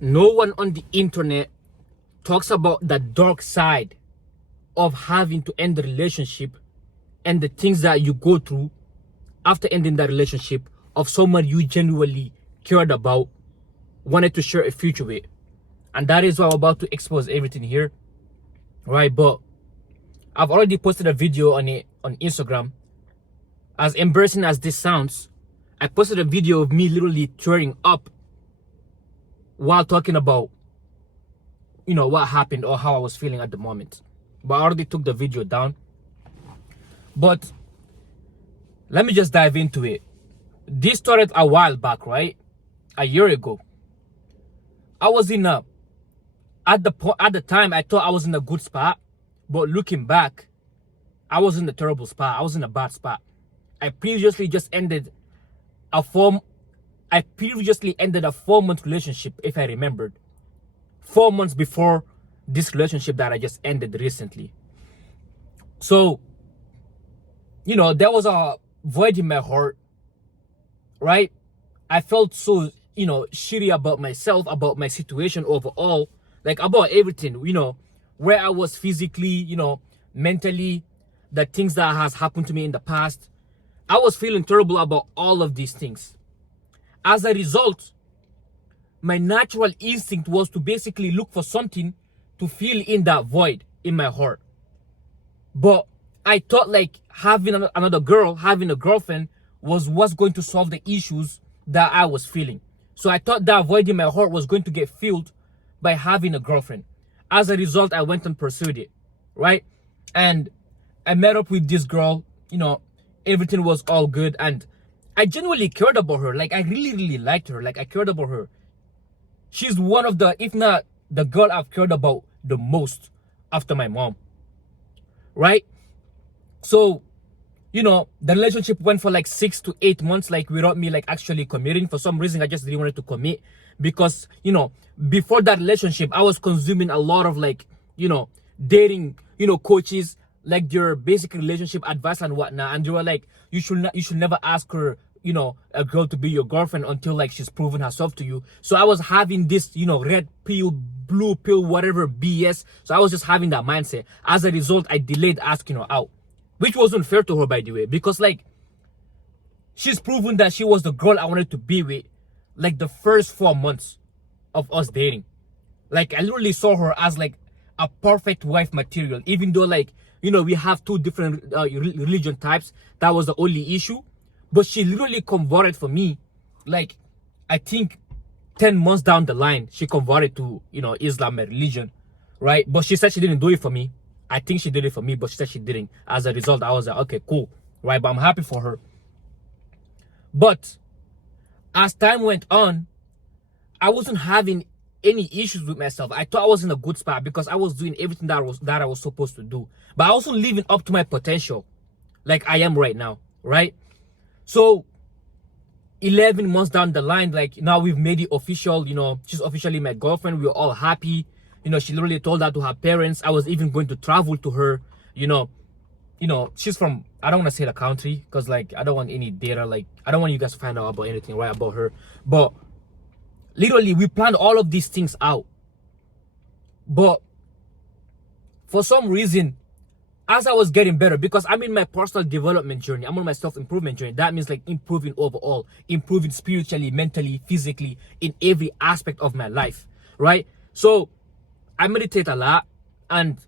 No one on the internet talks about the dark side of having to end the relationship and the things that you go through after ending that relationship of someone you genuinely cared about, wanted to share a future with. And that is why I'm about to expose everything here, right? But I've already posted a video on it on Instagram. As embarrassing as this sounds, I posted a video of me literally tearing up while talking about, what happened or how I was feeling at the moment. But I already took the video down. But let me just dive into it. This started a while back, right? A year ago. I was in a, at the time, I thought I was in a good spot. But looking back, I was in a terrible spot. I was in a bad spot. I previously ended a 4-month relationship, if I remembered. 4 months before this relationship that I just ended recently. So, there was a void in my heart, right? I felt so, shitty about myself, about my situation overall, like about everything, where I was physically, mentally, the things that has happened to me in the past. I was feeling terrible about all of these things. As a result, my natural instinct was to basically look for something to fill in that void in my heart. But I thought like having another girl, having a girlfriend was what's going to solve the issues that I was feeling. So I thought that void in my heart was going to get filled by having a girlfriend. As a result, I went and pursued it, right? And I met up with this girl, everything was all good. And I genuinely cared about her. Like, I really, really liked her. Like, I cared about her. She's one of the, if not the girl I've cared about the most after my mom, right? So, the relationship went for like 6 to 8 months, like without me like actually committing. For some reason, I just didn't want to commit because, before that relationship, I was consuming a lot of like, dating, coaches, like their basic relationship advice and whatnot. And they were like, you should never ask her, a girl to be your girlfriend until like she's proven herself to you. So I was having this, red pill, blue pill, whatever BS. So I was just having that mindset. As a result, I delayed asking her out, which wasn't fair to her, by the way, because like she's proven that she was the girl I wanted to be with like the first 4 months of us dating. Like, I literally saw her as like a perfect wife material, even though like, we have two different religion types. That was the only issue. But she literally converted for me, like, I think 10 months down the line, she converted to, Islam, my religion, right? But she said she didn't do it for me. I think she did it for me, but she said she didn't. As a result, I was like, okay, cool, right? But I'm happy for her. But as time went on, I wasn't having any issues with myself. I thought I was in a good spot because I was doing everything that I was supposed to do. But I wasn't living up to my potential like I am right now, right? So 11 months down the line, like now we've made it official, she's officially my girlfriend. We're all happy. She literally told that to her parents. I was even going to travel to her, she's from, I don't want to say the country because like I don't want any data, like I don't want you guys to find out about anything right about her. But literally we planned all of these things out. But for some reason, as I was getting better, because I'm in my personal development journey, I'm on my self-improvement journey. That means like improving overall, improving spiritually, mentally, physically, in every aspect of my life, right? So I meditate a lot, and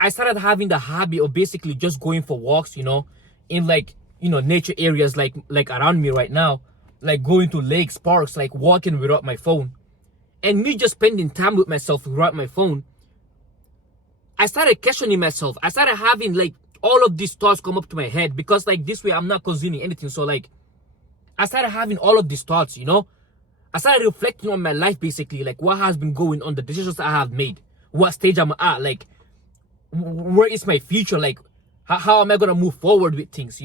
I started having the habit of basically just going for walks, in like, nature areas like around me right now, like going to lakes, parks, like walking without my phone. And me just spending time with myself without my phone, I started questioning myself. I started having like all of these thoughts come up to my head because like this way I'm not consuming anything. So like I started having all of these thoughts, I started reflecting on my life basically, like what has been going on, the decisions that I have made, what stage I'm at, like where is my future, like how am I gonna move forward with things,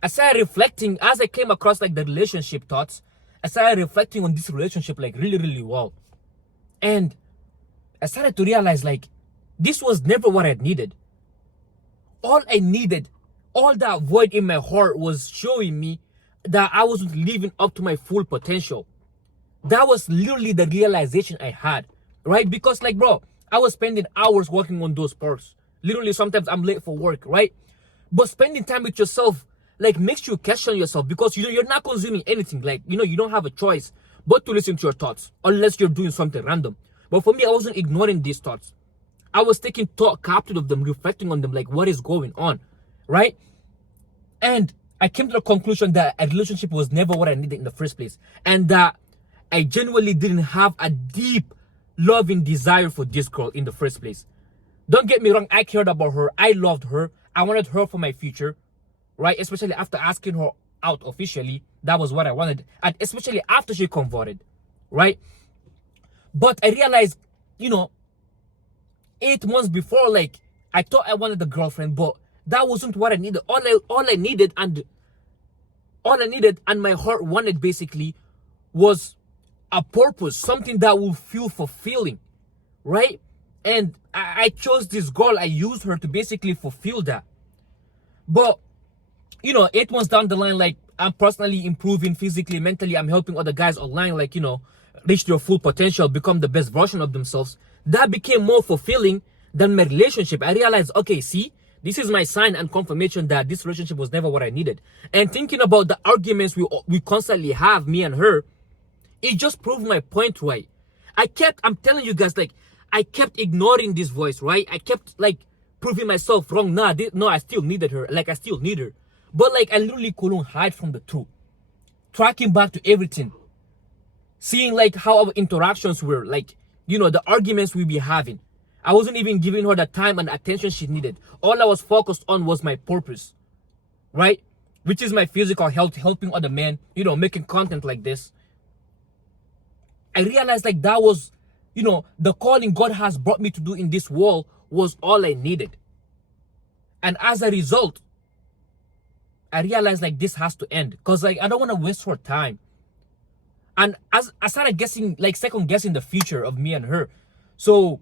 I started reflecting as I came across like the relationship thoughts. I started reflecting on this relationship like really, really well. And I started to realize like this was never what I needed. All I needed, all that void in my heart was showing me that I wasn't living up to my full potential. That was literally the realization I had, right? Because like, bro, I was spending hours working on those parts. Literally, sometimes I'm late for work, right? But spending time with yourself, like, makes you question yourself because you're not consuming anything. Like, you don't have a choice but to listen to your thoughts unless you're doing something random. But for me, I wasn't ignoring these thoughts. I was taking thought captive of them, reflecting on them, like, what is going on, right? And I came to the conclusion that a relationship was never what I needed in the first place. And that I genuinely didn't have a deep, loving desire for this girl in the first place. Don't get me wrong, I cared about her. I loved her. I wanted her for my future, right? Especially after asking her out officially. That was what I wanted. And especially after she converted, right? But I realized, 8 months before, like, I thought I wanted a girlfriend, but that wasn't what I needed. All I needed and my heart wanted basically was a purpose, something that will feel fulfilling, right? And I chose this girl. I used her to basically fulfill that. But 8 months down the line, like, I'm personally improving physically, mentally. I'm helping other guys online, like, reach their full potential, become the best version of themselves. That became more fulfilling than my relationship. I realized, okay, see, this is my sign and confirmation that this relationship was never what I needed. And thinking about the arguments we constantly have, me and her, it just proved my point, right? I'm telling you guys, like, I kept ignoring this voice, right? I kept, like, proving myself wrong. No, I still needed her. Like, I still need her. But, like, I literally couldn't hide from the truth. Tracking back to everything. Seeing, like, how our interactions were, like, the arguments we be having. I wasn't even giving her the time and attention she needed. All I was focused on was my purpose, right? Which is my physical health, helping other men, making content like this. I realized, like, that was, the calling God has brought me to do in this world was all I needed. And as a result, I realized, like, this has to end because, like, I don't want to waste her time. And as I started guessing, like, second guessing the future of me and her. So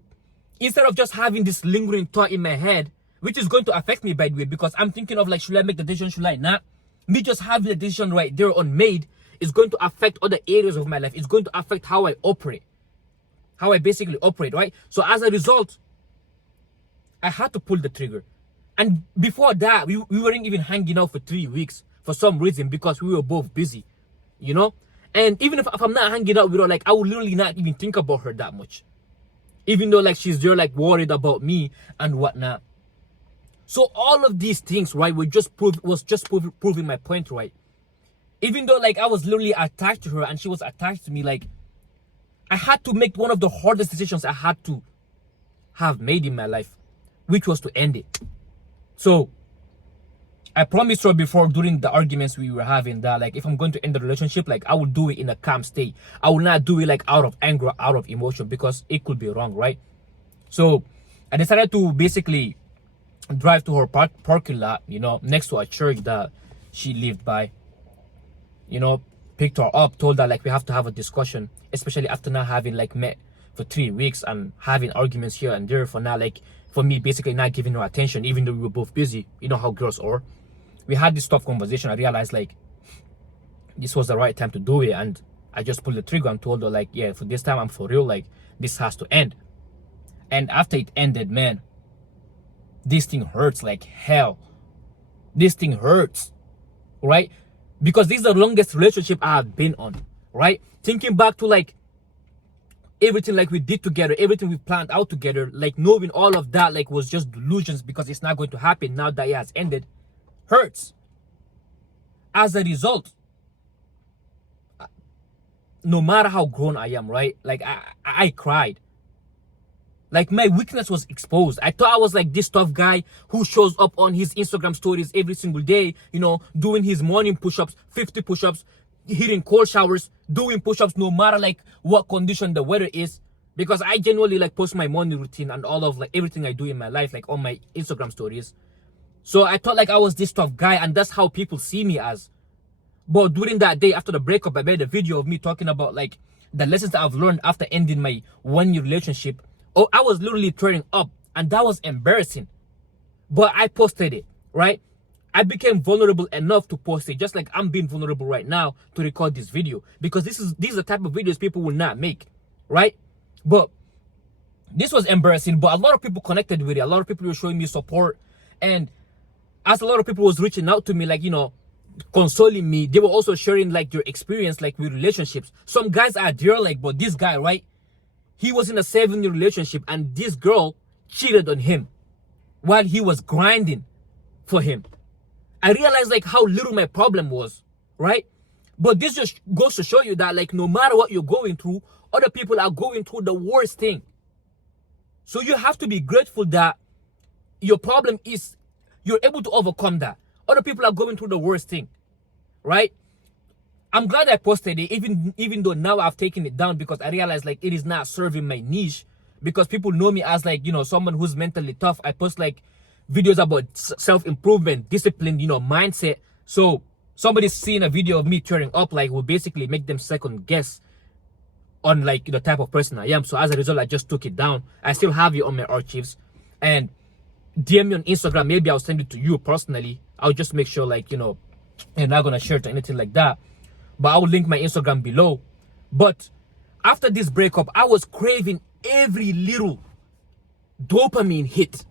instead of just having this lingering thought in my head, which is going to affect me, by the way, because I'm thinking of, like, should I make the decision, should I not? Me just having the decision right there unmade is going to affect other areas of my life. It's going to affect how I operate, how I basically operate, right? So as a result, I had to pull the trigger. And before that, we weren't even hanging out for 3 weeks for some reason because we were both busy, And even if I'm not hanging out with her, like, I would literally not even think about her that much. Even though, like, she's there, like, worried about me and whatnot. So all of these things, right, was just proving my point, right? Even though, like, I was literally attached to her and she was attached to me, like, I had to make one of the hardest decisions I had to have made in my life, which was to end it. So I promised her before, during the arguments we were having, that, like, if I'm going to end the relationship, like, I will do it in a calm state. I will not do it, like, out of anger, out of emotion, because it could be wrong, right? So I decided to basically drive to her parking lot, next to a church that she lived by. Picked her up, told her, like, we have to have a discussion, especially after not having, like, met for 3 weeks and having arguments here and there, for me basically not giving her attention, even though we were both busy. You know how girls are. We had this tough conversation. I realized, like, this was the right time to do it, and I just pulled the trigger and told her, like, yeah, for this time I'm for real, like, this has to end. And after it ended, man, this thing hurts like hell. This thing hurts, right? Because this is the longest relationship I have been on, right? Thinking back to, like, everything, like, we did together, everything we planned out together, like, knowing all of that, like, was just delusions because it's not going to happen now that it has ended, hurts. As a result, no matter how grown I am, right? Like, I cried. Like, my weakness was exposed. I thought I was, like, this tough guy who shows up on his Instagram stories every single day, doing his morning push-ups, 50 push-ups, hitting cold showers, doing push-ups no matter, like, what condition the weather is. Because I genuinely, like, post my morning routine and all of, like, everything I do in my life, like, on my Instagram stories. So I thought, like, I was this tough guy, and that's how people see me as. But during that day after the breakup, I made a video of me talking about, like, the lessons that I've learned after ending my 1-year relationship. Oh, I was literally turning up, and that was embarrassing. But I posted it, right? I became vulnerable enough to post it, just like I'm being vulnerable right now to record this video, because these are the type of videos people will not make, right? But this was embarrassing, but a lot of people connected with it. A lot of people were showing me support, and as a lot of people was reaching out to me, like, you know, consoling me, they were also sharing like their experience, like with relationships. Some guys are there, like, but this guy, right, he was in a 7-year relationship, and this girl cheated on him while he was grinding for him. I realized like how little my problem was, right? But this just goes to show you that, like, no matter what you're going through, other people are going through the worst thing. So you have to be grateful that your problem is you're able to overcome that. Other people are going through the worst thing, right? I'm glad I posted it, even though now I've taken it down, because I realized like it is not serving my niche, because people know me as, like, you know, someone who's mentally tough. I post like videos about self-improvement, discipline, you know, mindset. So somebody's seeing a video of me tearing up, like, will basically make them second guess on like the type of person I am. So as a result, I just took it down. I still have it on my archives, and DM me on Instagram. Maybe I'll send it to you personally. I'll just make sure, like, you know, I'm not gonna share it or anything like that, but I will link my Instagram below. But after this breakup, I was craving every little dopamine hit,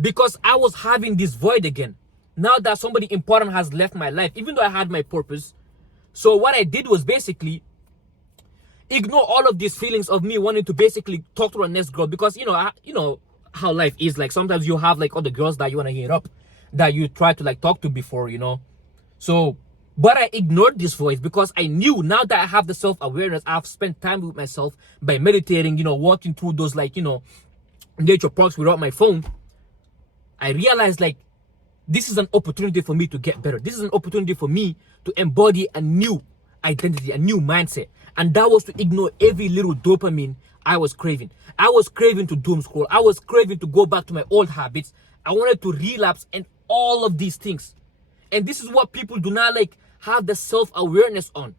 because I was having this void again. Now that somebody important has left my life, even though I had my purpose. So what I did was basically ignore all of these feelings of me wanting to basically talk to the next girl, because, you know how life is. Like, sometimes you have like other girls that you want to hit up, that you try to like talk to before, you know. So, but I ignored this voice, because I knew now that I have the self-awareness, I've spent time with myself by meditating, you know, walking through those, like, you know, nature parks without my phone. I realized like this is an opportunity for me to get better. This is an opportunity for me to embody a new identity, a new mindset. And that was to ignore every little dopamine I was craving. I was craving to doom scroll. I was craving to go back to my old habits. I wanted to relapse and all of these things. And this is what people do not like have the self-awareness on.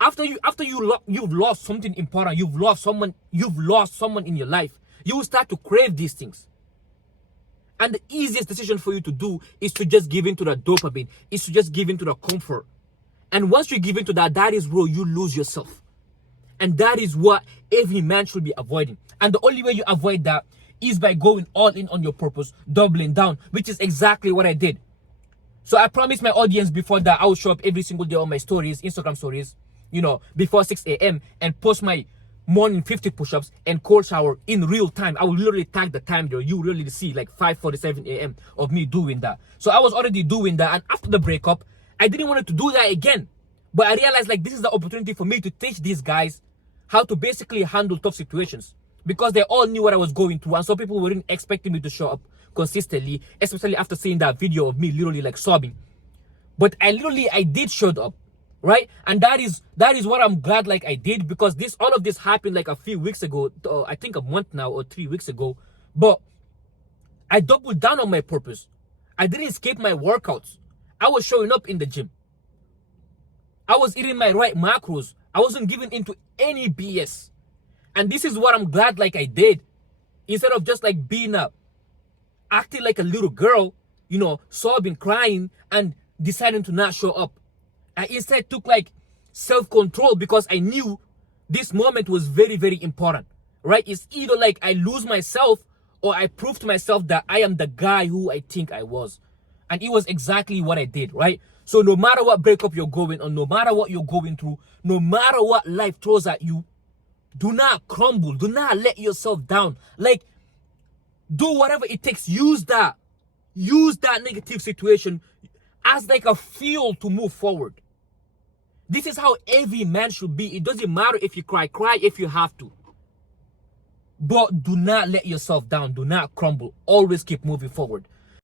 After you've lost something important, you've lost someone in your life, you will start to crave these things. And the easiest decision for you to do is to just give in to the dopamine, is to just give in to the comfort. And once you give in to that, that is where you lose yourself. And that is what every man should be avoiding. And the only way you avoid that is by going all in on your purpose, doubling down, which is exactly what I did. So I promised my audience before that I will show up every single day on my stories, Instagram stories, you know, before 6 a.m. and post my morning 50 push-ups and cold shower in real time. I will literally tag the time there. You really see like 5:47 a.m. of me doing that. So I was already doing that. And after the breakup, I didn't want to do that again. But I realized like this is the opportunity for me to teach these guys how to basically handle tough situations, because they all knew what I was going through. And some people weren't expecting me to show up consistently, especially after seeing that video of me literally like sobbing. But I did show up, right? And that is what I'm glad like I did, because all of this happened like a few weeks ago, I think a month now or 3 weeks ago. But I doubled down on my purpose. I didn't skip my workouts. I was showing up in the gym. I was eating my right macros. I wasn't giving into any BS. And this is what I'm glad like I did. Instead of just like acting like a little girl, you know, sobbing, crying, and deciding to not show up, I instead took like self-control, because I knew this moment was very, very important, right? It's either like I lose myself or I prove to myself that I am the guy who I think I was. And it was exactly what I did, right? So no matter what breakup you're going on, no matter what you're going through, no matter what life throws at you, do not crumble. Do not let yourself down. Like, do whatever it takes. Use that negative situation as like a fuel to move forward. This is how every man should be. It doesn't matter if you cry if you have to. But do not let yourself down. Do not crumble. Always keep moving forward.